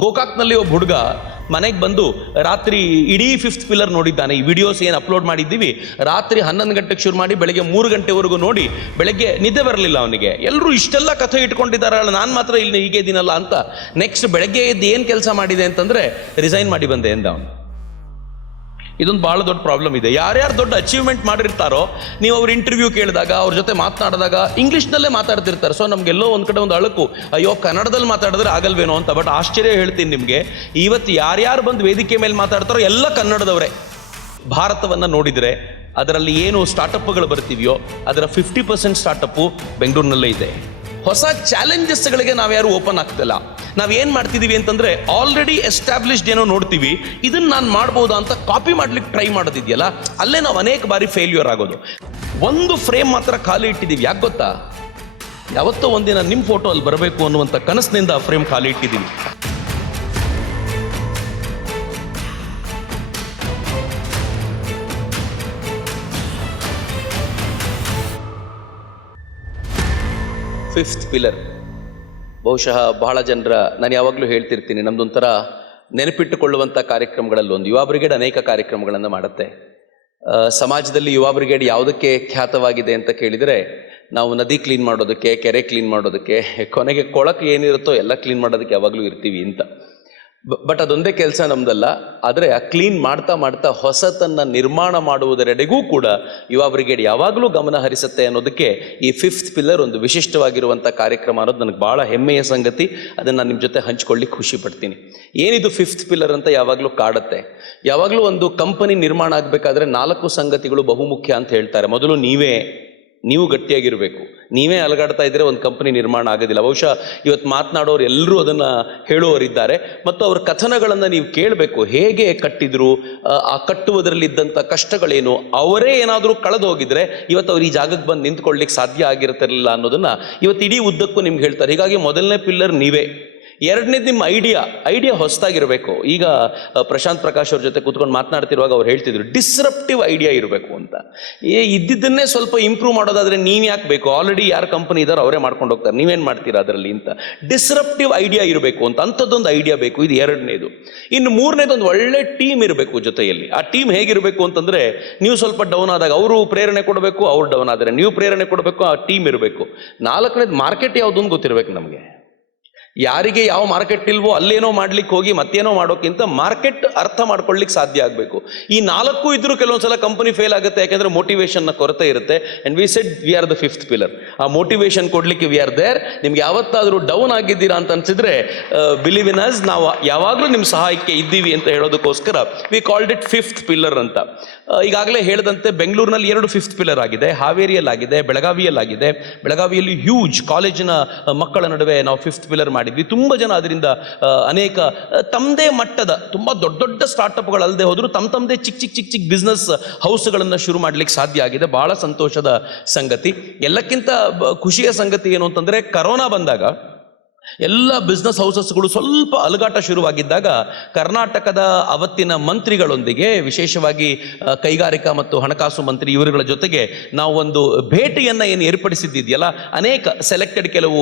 ಗೋಕಾಕ್ನಲ್ಲಿ ಒಬ್ಬ ಹುಡುಗ ಮನೆಗೆ ಬಂದು ರಾತ್ರಿ ಇಡೀ ಫಿಫ್ತ್ ಪಿಲ್ಲರ್ ನೋಡಿದ್ದಾನೆ. ಈ ವಿಡಿಯೋಸ್ ಏನು ಅಪ್ಲೋಡ್ ಮಾಡಿದ್ದೀವಿ? ರಾತ್ರಿ ಹನ್ನೊಂದು ಗಂಟೆಗೆ ಶುರು ಮಾಡಿ ಬೆಳಗ್ಗೆ ಮೂರು ಗಂಟೆವರೆಗೂ ನೋಡಿ ಬೆಳಗ್ಗೆ ನಿದ್ದೆ ಬರಲಿಲ್ಲ ಅವನಿಗೆ. ಎಲ್ಲರೂ ಇಷ್ಟೆಲ್ಲ ಕಥೆ ಇಟ್ಕೊಂಡಿದ್ದಾರಲ್ಲ ನಾನು ಮಾತ್ರ ಇಲ್ಲಿ ಹೀಗೆ ಇದ್ದೀನಲ್ಲ ಅಂತ ನೆಕ್ಸ್ಟ್ ಬೆಳಗ್ಗೆ ಎದ್ದು ಏನು ಕೆಲಸ ಮಾಡಿದೆ ಅಂತಂದರೆ ರಿಸೈನ್ ಮಾಡಿ ಬಂದೆ ಎಂದ ಅವನು. ಇದೊಂದು ಬಹಳ ದೊಡ್ಡ ಪ್ರಾಬ್ಲಮ್ ಇದೆ. ಯಾರ್ಯಾರು ದೊಡ್ಡ ಅಚೀವ್ಮೆಂಟ್ ಮಾಡಿರ್ತಾರೋ, ನೀವು ಅವ್ರ ಇಂಟರ್ವ್ಯೂ ಕೇಳಿದಾಗ, ಅವ್ರ ಜೊತೆ ಮಾತನಾಡಿದಾಗ ಇಂಗ್ಲೀಷ್ನಲ್ಲೇ ಮಾತಾಡ್ತಿರ್ತಾರೆ. ಸೊ ನಮಗೆಲ್ಲೋ ಒಂದು ಕಡೆ ಒಂದು ಅಳುಕು, ಅಯ್ಯೋ, ಕನ್ನಡದಲ್ಲಿ ಮಾತಾಡಿದ್ರೆ ಆಗಲ್ವೇನೋ ಅಂತ. ಬಟ್ ಆಶ್ಚರ್ಯ ಹೇಳ್ತೀನಿ ನಿಮಗೆ, ಇವತ್ತು ಯಾರ್ಯಾರು ಬಂದು ವೇದಿಕೆ ಮೇಲೆ ಮಾತಾಡ್ತಾರೋ, ಎಲ್ಲ ಕನ್ನಡದವರೇ. ಭಾರತವನ್ನು ನೋಡಿದರೆ, ಅದರಲ್ಲಿ ಏನು ಸ್ಟಾರ್ಟಪ್ಗಳು ಬರ್ತೀವಿಯೋ, ಅದರ ಫಿಫ್ಟಿ ಪರ್ಸೆಂಟ್ ಸ್ಟಾರ್ಟಪ್ಪು ಬೆಂಗಳೂರಿನಲ್ಲೇ ಇದೆ. ಹೊಸ ಚಾಲೆಂಜಸ್ಗಳಿಗೆ ನಾವ್ಯಾರು ಓಪನ್ ಆಗ್ತಿಲ್ಲ. ನಾವ್ ಏನು ಮಾಡ್ತಿದೀವಿ ಅಂತಂದ್ರೆ ಆಲ್ರೆಡಿ ಎಸ್ಟಾಬ್ಲಿಷ್ಡ್ ಏನೋ ನೋಡ್ತೀವಿ ಇದನ್ನ ನಾನು ಮಾಡ್ಬೋದಾ ಅಂತ ಕಾಪಿ ಮಾಡ್ಲಿಕ್ಕೆ ಟ್ರೈ ಮಾಡೋದಿದೆಯಲ್ಲ, ಅಲ್ಲೇ ನಾವು ಅನೇಕ ಬಾರಿ ಫೇಲ್ಯೂರ್ ಆಗೋದು. ಒಂದು ಫ್ರೇಮ್ ಮಾತ್ರ ಖಾಲಿ ಇಟ್ಟಿದ್ದೀವಿ ಯಾಕೆ ಗೊತ್ತಾ? ಯಾವತ್ತೋ ಒಂದಿನ ನಿಮ್ಮ ಫೋಟೋ ಅಲ್ಲಿ ಬರಬೇಕು ಅನ್ನುವಂಥ ಕನಸಿನಿಂದ ಆ ಫ್ರೇಮ್ ಖಾಲಿ ಇಟ್ಟಿದ್ದೀವಿ ಫಿಫ್ತ್ ಪಿಲ್ಲರ್ ಬಹುಶಃ ಬಹಳ ಜನರ ನಾನು ಯಾವಾಗಲೂ ಹೇಳ್ತಿರ್ತೀನಿ, ನಮ್ದೊಂಥರ ನೆನಪಿಟ್ಟುಕೊಳ್ಳುವಂಥ ಕಾರ್ಯಕ್ರಮಗಳಲ್ಲಿ ಒಂದು, ಯುವ ಬ್ರಿಗೇಡ್ ಅನೇಕ ಕಾರ್ಯಕ್ರಮಗಳನ್ನು ಮಾಡುತ್ತೆ. ಸಮಾಜದಲ್ಲಿ ಯುವ ಬ್ರಿಗೇಡ್ ಯಾವುದಕ್ಕೆ ಖ್ಯಾತವಾಗಿದೆ ಅಂತ ಕೇಳಿದರೆ, ನಾವು ನದಿ ಕ್ಲೀನ್ ಮಾಡೋದಕ್ಕೆ, ಕೆರೆ ಕ್ಲೀನ್ ಮಾಡೋದಕ್ಕೆ, ಕೊನೆಗೆ ಕೊಳಕು ಏನಿರುತ್ತೋ ಎಲ್ಲ ಕ್ಲೀನ್ ಮಾಡೋದಕ್ಕೆ ಯಾವಾಗಲೂ ಇರ್ತೀವಿ ಅಂತ. ಬಟ್ ಅದೊಂದೇ ಕೆಲಸ ನಮ್ದಲ್ಲ. ಆದರೆ ಆ ಕ್ಲೀನ್ ಮಾಡ್ತಾ ಮಾಡ್ತಾ ಹೊಸತನ್ನು ನಿರ್ಮಾಣ ಮಾಡುವುದರೆಡೆಗೂ ಕೂಡ ಯುವ ಬ್ರಿಗೇಡ್ ಯಾವಾಗಲೂ ಗಮನ ಹರಿಸುತ್ತೆ ಅನ್ನೋದಕ್ಕೆ ಈ ಫಿಫ್ತ್ ಪಿಲ್ಲರ್ ಒಂದು ವಿಶಿಷ್ಟವಾಗಿರುವಂಥ ಕಾರ್ಯಕ್ರಮ ಅನ್ನೋದು ನನಗೆ ಭಾಳ ಹೆಮ್ಮೆಯ ಸಂಗತಿ. ಅದನ್ನು ನಿಮ್ಮ ಜೊತೆ ಹಂಚ್ಕೊಳ್ಳಿಕ್ಕೆ ಖುಷಿ ಪಡ್ತೀನಿ. ಏನಿದು ಫಿಫ್ತ್ ಪಿಲ್ಲರ್ ಅಂತ ಯಾವಾಗಲೂ ಕಾಡುತ್ತೆ. ಯಾವಾಗಲೂ ಒಂದು ಕಂಪನಿ ನಿರ್ಮಾಣ ಆಗಬೇಕಾದ್ರೆ ನಾಲ್ಕು ಸಂಗತಿಗಳು ಬಹುಮುಖ್ಯ ಅಂತ ಹೇಳ್ತಾರೆ. ಮೊದಲು ನೀವೇ, ನೀವು ಗಟ್ಟಿಯಾಗಿರಬೇಕು. ನೀವೇ ಅಲಗಾಡ್ತಾ ಇದ್ರೆ ಒಂದು ಕಂಪನಿ ನಿರ್ಮಾಣ ಆಗೋದಿಲ್ಲ. ಬಹುಶಃ ಇವತ್ತು ಮಾತನಾಡೋರು ಎಲ್ಲರೂ ಅದನ್ನು ಹೇಳುವವರಿದ್ದಾರೆ. ಮತ್ತು ಅವ್ರ ಕಥನಗಳನ್ನು ನೀವು ಕೇಳಬೇಕು. ಹೇಗೆ ಕಟ್ಟಿದ್ರು ಆ, ಕಟ್ಟುವುದರಲ್ಲಿದ್ದಂಥ ಕಷ್ಟಗಳೇನು ಅವರೇ ಏನಾದರೂ ಕಳೆದು ಹೋಗಿದ್ರೆ ಇವತ್ತು ಅವ್ರು ಈ ಜಾಗಕ್ಕೆ ಬಂದು ನಿಂತ್ಕೊಳ್ಳಿಕ್ಕೆ ಸಾಧ್ಯ ಆಗಿರ್ತಿರಲಿಲ್ಲ ಅನ್ನೋದನ್ನ ಇವತ್ತು ಇಡೀ ಉದ್ದಕ್ಕೂ ನಿಮ್ಗೆ ಹೇಳ್ತಾರೆ. ಹೀಗಾಗಿ ಮೊದಲನೇ ಪಿಲ್ಲರ್ ನೀವೇ. ಎರಡನೇದು ನಿಮ್ಮ ಐಡಿಯಾ ಐಡಿಯಾ ಹೊಸದಾಗಿರಬೇಕು. ಈಗ ಪ್ರಶಾಂತ್ ಪ್ರಕಾಶ್ ಅವ್ರ ಜೊತೆ ಕೂತ್ಕೊಂಡು ಮಾತನಾಡ್ತಿರುವಾಗ ಅವ್ರು ಹೇಳ್ತಿದ್ರು ಡಿಸ್ರಪ್ಟಿವ್ ಐಡಿಯಾ ಇರಬೇಕು ಅಂತ. ಏ, ಇದ್ದಿದ್ದನ್ನೇ ಸ್ವಲ್ಪ ಇಂಪ್ರೂವ್ ಮಾಡೋದಾದ್ರೆ ನೀವು ಯಾಕೆ ಬೇಕು? ಆಲ್ರೆಡಿ ಯಾರು ಕಂಪನಿ ಇದಾರೋ ಅವರೇ ಮಾಡ್ಕೊಂಡು ಹೋಗ್ತಾರೆ. ನೀವೇನು ಮಾಡ್ತೀರಾ ಅದರಲ್ಲಿ ಅಂತ. ಡಿಸ್ರಪ್ಟಿವ್ ಐಡಿಯಾ ಇರಬೇಕು ಅಂತ. ಅಂಥದ್ದೊಂದು ಐಡಿಯಾ ಬೇಕು, ಇದು ಎರಡನೇದು. ಇನ್ನು ಮೂರನೇದು ಒಂದು ಒಳ್ಳೆ ಟೀಮ್ ಇರಬೇಕು ಜೊತೆಯಲ್ಲಿ. ಆ ಟೀಮ್ ಹೇಗಿರಬೇಕು ಅಂತಂದ್ರೆ, ನೀವು ಸ್ವಲ್ಪ ಡೌನ್ ಆದಾಗ ಅವರು ಪ್ರೇರಣೆ ಕೊಡಬೇಕು, ಅವ್ರು ಡೌನ್ ಆದರೆ ನೀವು ಪ್ರೇರಣೆ ಕೊಡಬೇಕು, ಆ ಟೀಮ್ ಇರಬೇಕು. ನಾಲ್ಕನೇದು ಮಾರ್ಕೆಟ್ ಯಾವುದೊಂದು ಗೊತ್ತಿರಬೇಕು ನಮಗೆ. ಯಾರಿಗೆ ಯಾವ ಮಾರ್ಕೆಟ್ ಇಲ್ವೋ ಅಲ್ಲೇನೋ ಮಾಡ್ಲಿಕ್ಕೆ ಹೋಗಿ ಮತ್ತೇನೋ ಮಾಡೋಕ್ಕಿಂತ ಮಾರ್ಕೆಟ್ ಅರ್ಥ ಮಾಡ್ಕೊಳ್ಳಿಕ್ಕೆ ಸಾಧ್ಯ ಆಗಬೇಕು. ಈ ನಾಲ್ಕು ಇದ್ರೂ ಕೆಲವೊಂದ್ಸಲ ಕಂಪನಿ ಫೇಲ್ ಆಗುತ್ತೆ, ಯಾಕೆಂದ್ರೆ ಮೋಟಿವೇಶನ್ನ ಕೊರತೆ ಇರುತ್ತೆ. And we said we are the fifth pillar ಆ ಮೋಟಿವೇಶನ್ ಕೊಡ್ಲಿಕ್ಕೆ ವಿ ಆರ್ ದೇರ್ ನಿಮ್ಗೆ ಯಾವತ್ತಾದರೂ ಡೌನ್ ಆಗಿದ್ದೀರಾ ಅಂತ ಅನ್ಸಿದ್ರೆ ಬಿಲೀವ್ ಇನ್ ಅಸ್ ನಾವು ಯಾವಾಗಲೂ ನಿಮ್ಮ ಸಹಾಯಕ್ಕೆ ಇದ್ದೀವಿ ಅಂತ ಹೇಳೋದಕ್ಕೋಸ್ಕರ we called it fifth pillar ಅಂತ. ಈಗಾಗಲೇ ಹೇಳಿದಂತೆ ಬೆಂಗಳೂರಿನಲ್ಲಿ ಎರಡು ಫಿಫ್ತ್ ಪಿಲ್ಲರ್ ಆಗಿದೆ. ಹಾವೇರಿಯಲ್ಲಾಗಿದೆ ಆಗಿದೆ ಬೆಳಗಾವಿಯಲ್ಲಿ ಹ್ಯೂಜ್ ಕಾಲೇಜಿನ ಮಕ್ಕಳ ನಡುವೆ ನಾವು ಫಿಫ್ತ್ ಪಿಲ್ಲರ್ ಮಾಡಿದ್ವಿ. ತುಂಬ ಜನ ಅದರಿಂದ ಅನೇಕ ತಮ್ಮದೇ ಮಟ್ಟದ, ತುಂಬ ದೊಡ್ಡ ದೊಡ್ಡ ಸ್ಟಾರ್ಟಪ್ಗಳಲ್ಲದೆ ಹೋದರೂ ತಮ್ಮ ತಮ್ಮದೇ ಚಿಕ್ಕ ಚಿಕ್ಕ ಚಿಕ್ಕ ಚಿಕ್ಕ ಬಿಸ್ನೆಸ್ ಹೌಸ್ಗಳನ್ನು ಶುರು ಮಾಡಲಿಕ್ಕೆ ಸಾಧ್ಯ ಆಗಿದೆ. ಬಹಳ ಸಂತೋಷದ ಸಂಗತಿ. ಎಲ್ಲಕ್ಕಿಂತ ಖುಷಿಯ ಸಂಗತಿ ಏನು ಅಂತಂದ್ರೆ, ಕರೋನಾ ಬಂದಾಗ ಎಲ್ಲ ಬಿಸ್ನೆಸ್ ಹೌಸಸ್ಗಳು ಸ್ವಲ್ಪ ಅಲುಗಾಟ ಶುರುವಾಗಿದ್ದಾಗ ಕರ್ನಾಟಕದ ಅವತ್ತಿನ ಮಂತ್ರಿಗಳೊಂದಿಗೆ, ವಿಶೇಷವಾಗಿ ಕೈಗಾರಿಕಾ ಮತ್ತು ಹಣಕಾಸು ಮಂತ್ರಿ ಇವರುಗಳ ಜೊತೆಗೆ ನಾವು ಒಂದು ಭೇಟಿಯನ್ನು ಏನು ಏರ್ಪಡಿಸಿದ್ದಿದೆಯಲ್ಲ, ಅನೇಕ ಸೆಲೆಕ್ಟೆಡ್ ಕೆಲವು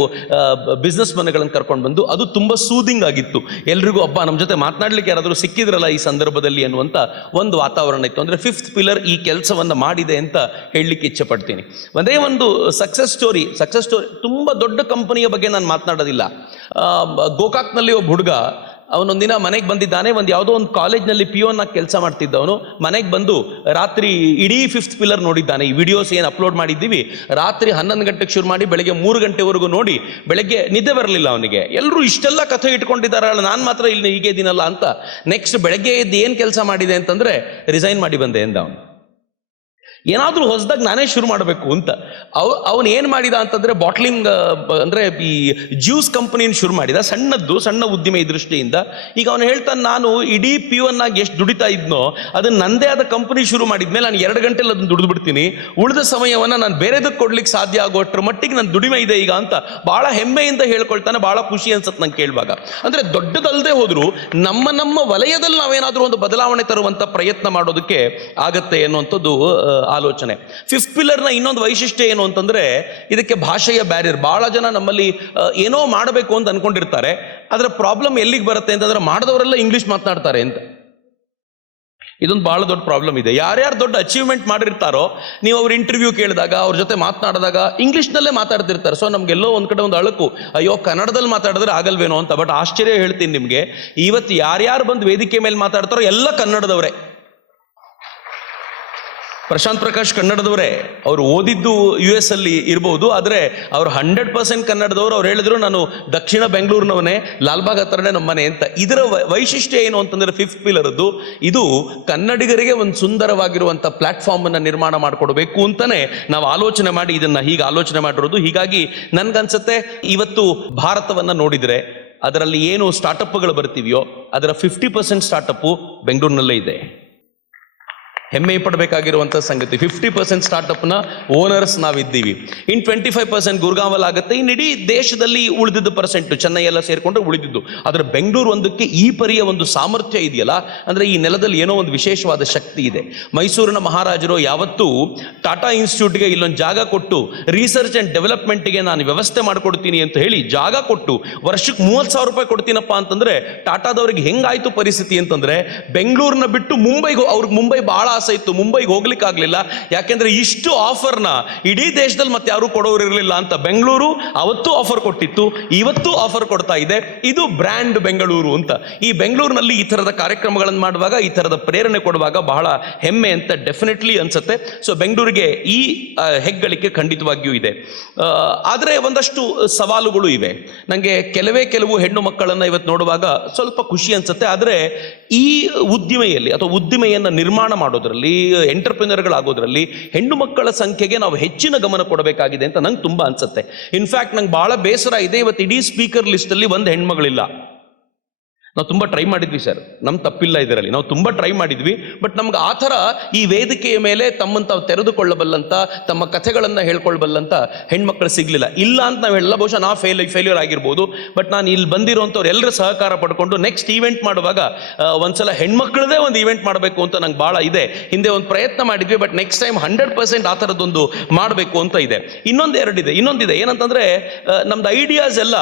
ಬಿಸ್ನೆಸ್ ಮನ್ಗಳನ್ನು ಕರ್ಕೊಂಡು ಬಂದು ಅದು ತುಂಬ ಸೂದಿಂಗ್ ಆಗಿತ್ತು. ಎಲ್ರಿಗೂ ಅಬ್ಬ ನಮ್ಮ ಜೊತೆ ಮಾತನಾಡಲಿಕ್ಕೆ ಯಾರಾದರೂ ಸಿಕ್ಕಿದ್ರಲ್ಲ ಈ ಸಂದರ್ಭದಲ್ಲಿ ಅನ್ನುವಂಥ ಒಂದು ವಾತಾವರಣ ಇತ್ತು. ಅಂದರೆ ಫಿಫ್ತ್ ಪಿಲ್ಲರ್ ಈ ಕೆಲಸವನ್ನು ಮಾಡಿದೆ ಅಂತ ಹೇಳಲಿಕ್ಕೆ ಇಚ್ಛೆ ಪಡ್ತೀನಿ. ಒಂದೇ ಒಂದು ಸಕ್ಸಸ್ ಸ್ಟೋರಿ ಸಕ್ಸಸ್ ಸ್ಟೋರಿ ತುಂಬ ದೊಡ್ಡ ಕಂಪನಿಯ ಬಗ್ಗೆ ನಾನು ಮಾತನಾಡೋದಿಲ್ಲ. ಗೋಕಾಕ್ನಲ್ಲಿ ಒಬ್ಬ ಹುಡುಗ, ಅವನೊಂದಿನ ಮನೆಗೆ ಬಂದಿದ್ದಾನೆ, ಒಂದು ಯಾವುದೋ ಒಂದು ಕಾಲೇಜ್ನಲ್ಲಿ ಪಿ ಆಗಿ ಕೆಲಸ ಮಾಡ್ತಿದ್ದವನು. ಮನೆಗೆ ಬಂದು ರಾತ್ರಿ ಇಡೀ ಫಿಫ್ತ್ ಪಿಲ್ಲರ್ ನೋಡಿದ್ದಾನೆ. ಈ ವಿಡಿಯೋಸ್ ಏನು ಅಪ್ಲೋಡ್ ಮಾಡಿದ್ದೀವಿ? ರಾತ್ರಿ ಹನ್ನೊಂದು ಗಂಟೆಗೆ ಶುರು ಮಾಡಿ ಬೆಳಗ್ಗೆ ಮೂರು ಗಂಟೆವರೆಗೂ ನೋಡಿ, ಬೆಳಗ್ಗೆ ನಿದ್ದೆ ಬರಲಿಲ್ಲ ಅವನಿಗೆ. ಎಲ್ಲರೂ ಇಷ್ಟೆಲ್ಲ ಕಥೆ ಇಟ್ಕೊಂಡಿದ್ದಾರಲ್ಲ ನಾನು ಮಾತ್ರ ಇಲ್ಲಿ ಹೀಗೆ ಇದೀನಲ್ಲ ಅಂತ. ನೆಕ್ಸ್ಟ್ ಬೆಳಗ್ಗೆ ಎದ್ದು ಏನು ಕೆಲಸ ಮಾಡಿದೆ ಅಂತಂದರೆ ರಿಸೈನ್ ಮಾಡಿ ಬಂದೆ ಎಂದ ಅವನು. ಏನಾದರೂ ಹೊಸದಾಗಿ ನಾನೇ ಶುರು ಮಾಡಬೇಕು ಅಂತ. ಅವ, ಅವನು ಏನು ಮಾಡಿದ ಅಂತಂದ್ರೆ ಬಾಟ್ಲಿಂಗ್ ಅಂದ್ರೆ ಈ ಜ್ಯೂಸ್ ಕಂಪನಿನ ಶುರು ಮಾಡಿದ. ಸಣ್ಣದ್ದು, ಸಣ್ಣ ಉದ್ದಿಮೆ ದೃಷ್ಟಿಯಿಂದ. ಈಗ ಅವನು ಹೇಳ್ತಾನೆ, ನಾನು ಇಡೀ ಆಗಿ ಎಷ್ಟು ದುಡಿತಾ ಇದ್ನೋ ಅದನ್ನ ನಂದೇ ಆದ ಕಂಪನಿ ಶುರು ಮಾಡಿದ್ಮೇಲೆ ನಾನು ಎರಡು ಗಂಟೆಲಿ ಅದನ್ನು ದುಡಿದು ಬಿಡ್ತೀನಿ ಉಳಿದ ಸಮಯವನ್ನ ನಾನು ಬೇರೆದಕ್ಕೆ ಕೊಡ್ಲಿಕ್ಕೆ ಸಾಧ್ಯ ಆಗೋಷ್ಟ್ರ ಮಟ್ಟಿಗೆ ನನ್ನ ದುಡಿಮೆ ಇದೆ ಈಗ ಅಂತ ಬಹಳ ಹೆಮ್ಮೆಯಿಂದ ಹೇಳ್ಕೊಳ್ತಾನೆ ಬಹಳ ಖುಷಿ ಅನ್ಸತ್ ನಂಗೆ ಕೇಳುವಾಗ. ಅಂದ್ರೆ ದೊಡ್ಡದಲ್ಲದೆ ಹೋದ್ರು ನಮ್ಮ ನಮ್ಮ ವಲಯದಲ್ಲಿ ನಾವೇನಾದರೂ ಒಂದು ಬದಲಾವಣೆ ತರುವಂತ ಪ್ರಯತ್ನ ಮಾಡೋದಕ್ಕೆ ಆಗತ್ತೆ ಅನ್ನುವಂಥದ್ದು ಆಲೋಚನೆ. ಫಿಫ್ತ್ ಪಿಲ್ಲರ್ನ ಇನ್ನೊಂದು ವೈಶಿಷ್ಟ್ಯ ಏನು ಅಂತಂದ್ರೆ, ಇದಕ್ಕೆ ಭಾಷೆಯ ಬ್ಯಾರಿಯರ್ ಬಹಳ ಜನ ನಮ್ಮಲ್ಲಿ ಏನೋ ಮಾಡಬೇಕು ಅಂತ ಅನ್ಕೊಂಡಿರ್ತಾರೆ. ಅದರ ಪ್ರಾಬ್ಲಮ್ ಎಲ್ಲಿಗೆ ಬರುತ್ತೆ ಅಂತಂದ್ರೆ, ಮಾಡಿದವರೆಲ್ಲ ಇಂಗ್ಲಿಷ್ ಮಾತನಾಡ್ತಾರೆ ಅಂತ. ಇದೊಂದು ಬಹಳ ದೊಡ್ಡ ಪ್ರಾಬ್ಲಮ್ ಇದೆ. ಯಾರ್ಯಾರು ದೊಡ್ಡ ಅಚೀವ್ಮೆಂಟ್ ಮಾಡಿರ್ತಾರೋ, ನೀವು ಅವ್ರ ಇಂಟರ್ವ್ಯೂ ಕೇಳಿದಾಗ, ಅವ್ರ ಜೊತೆ ಮಾತನಾಡಿದಾಗ ಇಂಗ್ಲಿಷ್ನಲ್ಲೇ ಮಾತಾಡ್ತಿರ್ತಾರೆ. ಸೊ ನಮ್ಗೆಲ್ಲೋ ಒಂದ್ ಕಡೆ ಒಂದು ಅಳಕು, ಅಯ್ಯೋ, ಕನ್ನಡದಲ್ಲಿ ಮಾತಾಡಿದ್ರೆ ಆಗಲ್ವೇನೋ ಅಂತ. ಬಟ್ ಆಶ್ಚರ್ಯ ಹೇಳ್ತೀನಿ ನಿಮಗೆ, ಇವತ್ತು ಯಾರ್ಯಾರು ಬಂದು ವೇದಿಕೆ ಮೇಲೆ ಮಾತಾಡ್ತಾರೋ, ಎಲ್ಲ ಕನ್ನಡದವರೇ. ಪ್ರಶಾಂತ್ ಪ್ರಕಾಶ್ ಕನ್ನಡದವರೇ, ಅವರು ಓದಿದ್ದು ಯು ಎಸ್ ಅಲ್ಲಿ ಇರ್ಬೋದು, ಆದರೆ ಅವ್ರು ಹಂಡ್ರೆಡ್ ಪರ್ಸೆಂಟ್ ಕನ್ನಡದವರು, ಅವ್ರು ಹೇಳಿದ್ರು ನಾನು ದಕ್ಷಿಣ ಬೆಂಗಳೂರಿನವನೇ, ಲಾಲ್ಬಾಗ್ ಹತ್ರನೇ ನಮ್ಮನೆ ಅಂತ. ಇದರ ವೈಶಿಷ್ಟ್ಯ ಏನು ಅಂತಂದ್ರೆ ಫಿಫ್ತ್ ಪಿಲರದ್ದು ಇದು ಕನ್ನಡಿಗರಿಗೆ ಒಂದು ಸುಂದರವಾಗಿರುವಂಥ ಪ್ಲಾಟ್ಫಾರ್ಮ್ ಅನ್ನ ನಿರ್ಮಾಣ ಮಾಡಿಕೊಡ್ಬೇಕು ಅಂತಾನೆ ನಾವು ಆಲೋಚನೆ ಮಾಡಿ ಇದನ್ನ ಹೀಗೆ ಆಲೋಚನೆ ಮಾಡಿರೋದು. ಹೀಗಾಗಿ ನನ್ಗನ್ಸುತ್ತೆ, ಇವತ್ತು ಭಾರತವನ್ನ ನೋಡಿದ್ರೆ ಅದರಲ್ಲಿ ಏನು ಸ್ಟಾರ್ಟಪ್ಗಳು ಬರ್ತೀವಿಯೋ, ಅದರ ಫಿಫ್ಟಿ ಪರ್ಸೆಂಟ್ ಸ್ಟಾರ್ಟಪ್ಪು ಬೆಂಗಳೂರಿನಲ್ಲೇ ಇದೆ. ಹೆಮ್ಮೆ ಪಡಬೇಕಾಗಿರುವಂಥ ಸಂಗತಿ. ಫಿಫ್ಟಿ ಪರ್ಸೆಂಟ್ ಸ್ಟಾರ್ಟಪ್ನ ಓನರ್ಸ್ ನಾವಿದ್ದೀವಿ. ಇನ್ ಟ್ವೆಂಟಿ ಫೈವ್ ಪರ್ಸೆಂಟ್ ಗುರ್ಗಾವಲ್ ಆಗುತ್ತೆ. ಇನ್ನು ಇಡೀ ದೇಶದಲ್ಲಿ ಉಳಿದಿದ್ದು ಪರ್ಸೆಂಟ್ ಚೆನ್ನೈ ಎಲ್ಲ ಸೇರಿಕೊಂಡ್ರೆ ಉಳಿದಿದ್ದು. ಆದರೆ ಬೆಂಗಳೂರು ಒಂದಕ್ಕೆ ಈ ಪರಿಯ ಒಂದು ಸಾಮರ್ಥ್ಯ ಇದೆಯಲ್ಲ? ಅಂದರೆ ಈ ನೆಲದಲ್ಲಿ ಏನೋ ಒಂದು ವಿಶೇಷವಾದ ಶಕ್ತಿ ಇದೆ. ಮೈಸೂರಿನ ಮಹಾರಾಜರು ಯಾವತ್ತೂ ಟಾಟಾ ಇನ್ಸ್ಟಿಟ್ಯೂಟ್ಗೆ ಇಲ್ಲೊಂದು ಜಾಗ ಕೊಟ್ಟು ರಿಸರ್ಚ್ ಆ್ಯಂಡ್ ಡೆವಲಪ್ಮೆಂಟ್ಗೆ ನಾನು ವ್ಯವಸ್ಥೆ ಮಾಡಿಕೊಡ್ತೀನಿ ಅಂತ ಹೇಳಿ ಜಾಗ ಕೊಟ್ಟು, ವರ್ಷಕ್ಕೆ ಮೂವತ್ತು ಸಾವಿರ ರೂಪಾಯಿ ಕೊಡ್ತೀನಪ್ಪ ಅಂತಂದ್ರೆ ಟಾಟಾದವ್ರಿಗೆ ಹೆಂಗಾಯ್ತು ಪರಿಸ್ಥಿತಿ ಅಂತಂದ್ರೆ ಬೆಂಗಳೂರನ್ನ ಬಿಟ್ಟು ಮುಂಬೈಗೂ ಅವ್ರಿಗೆ ಮುಂಬೈ ಬಹಳ ಆಸೆ ಇತ್ತು, ಮುಂಬೈಗೆ ಹೋಗ್ಲಿಕ್ಕೆ ಆಗ್ಲಿಲ್ಲ. ಯಾಕೆಂದ್ರೆ ಇಷ್ಟು ಆಫರ್ನ ಇಡೀ ದೇಶದಲ್ಲಿ ಮತ್ತೆ ಯಾರು ಕೊಡೋರು ಇರಲಿಲ್ಲ ಅಂತ ಬೆಂಗಳೂರು ಅವತ್ತು ಆಫರ್ ಕೊಟ್ಟಿತ್ತು, ಇವತ್ತು ಆಫರ್ ಕೊಡ್ತಾ ಇದೆ. ಇದು ಬ್ರ್ಯಾಂಡ್ ಬೆಂಗಳೂರು ಅಂತ. ಈ ಬೆಂಗಳೂರಿನಲ್ಲಿ ಈ ತರದ ಕಾರ್ಯಕ್ರಮಗಳನ್ನು ಮಾಡುವಾಗ, ಈ ತರದ ಪ್ರೇರಣೆ ಕೊಡುವಾಗ ಬಹಳ ಹೆಮ್ಮೆ ಅಂತ ಡೆಫಿನೆಟ್ಲಿ ಅನ್ಸುತ್ತೆ. ಸೊ ಬೆಂಗಳೂರಿಗೆ ಈ ಹೆಗ್ಗಳಿಕೆ ಖಂಡಿತವಾಗಿಯೂ ಇದೆ. ಆದರೆ ಒಂದಷ್ಟು ಸವಾಲುಗಳು ಇವೆ. ನನಗೆ ಕೆಲವೇ ಕೆಲವು ಹೆಣ್ಣು ಮಕ್ಕಳನ್ನ ಇವತ್ತು ನೋಡುವಾಗ ಸ್ವಲ್ಪ ಖುಷಿ ಅನ್ಸುತ್ತೆ. ಆದರೆ ಈ ಉದ್ದಿಮೆಯಲ್ಲಿ ಅಥವಾ ಉದ್ದಿಮೆಯನ್ನು ನಿರ್ಮಾಣ ಮಾಡೋದ್ರಲ್ಲಿ ಎಂಟರ್ಪ್ರಿನರ್ಗಳಾಗೋದ್ರಲ್ಲಿ ಹೆಣ್ಣು ಮಕ್ಕಳ ಸಂಖ್ಯೆಗೆ ನಾವು ಹೆಚ್ಚಿನ ಗಮನ ಕೊಡಬೇಕಾಗಿದೆ ಅಂತ ನಂಗೆ ತುಂಬಾ ಅನ್ಸುತ್ತೆ. ಇನ್ಫ್ಯಾಕ್ಟ್ ನಂಗೆ ಬಹಳ ಬೇಸರ ಇದೆ ಇವತ್ತು ಇಡೀ ಸ್ಪೀಕರ್ ಲಿಸ್ಟಲ್ಲಿ ಒಂದು ಹೆಣ್ಮಗಳಿಲ್ಲ. ನಾವು ತುಂಬ ಟ್ರೈ ಮಾಡಿದ್ವಿ ಸರ್ ನಮ್ಮ ತಪ್ಪಿಲ್ಲ ಇದರಲ್ಲಿ. ನಾವು ತುಂಬ ಟ್ರೈ ಮಾಡಿದ್ವಿ ಬಟ್ ನಮ್ಗೆ ಆ ಥರ ಈ ವೇದಿಕೆಯ ಮೇಲೆ ತಮ್ಮನ್ನು ತಾವು ತೆರೆದುಕೊಳ್ಳಬಲ್ಲಂತ, ತಮ್ಮ ಕಥೆಗಳನ್ನು ಹೇಳ್ಕೊಳ್ಬಲ್ಲಂತ ಹೆಣ್ಮಕ್ಳು ಸಿಗಲಿಲ್ಲ. ಇಲ್ಲ ಅಂತ ನಾವು ಹೇಳಲ್ಲ, ಬಹುಶಃ ನಾ ಫೇಲ್ ಫೇಲ್ಯೂರ್ ಆಗಿರ್ಬೋದು ಬಟ್ ನಾನು ಇಲ್ಲಿ ಬಂದಿರೋಂಥವ್ರು ಎಲ್ಲರ ಸಹಕಾರ ಪಡ್ಕೊಂಡು ನೆಕ್ಸ್ಟ್ ಈವೆಂಟ್ ಮಾಡುವಾಗ ಒಂದ್ಸಲ ಹೆಣ್ಮಕ್ಳದೇ ಒಂದು ಈವೆಂಟ್ ಮಾಡಬೇಕು ಅಂತ ನಂಗೆ ಭಾಳ ಇದೆ. ಹಿಂದೆ ಒಂದು ಪ್ರಯತ್ನ ಮಾಡಿದ್ವಿ but next time hundred percent ಆ ಥರದ್ದೊಂದು ಮಾಡಬೇಕು ಅಂತ ಇದೆ. ಇನ್ನೊಂದು ಎರಡಿದೆ, ಇನ್ನೊಂದಿದೆ. ಏನಂತಂದ್ರೆ ನಮ್ದು ಐಡಿಯಾಸ್ ಎಲ್ಲ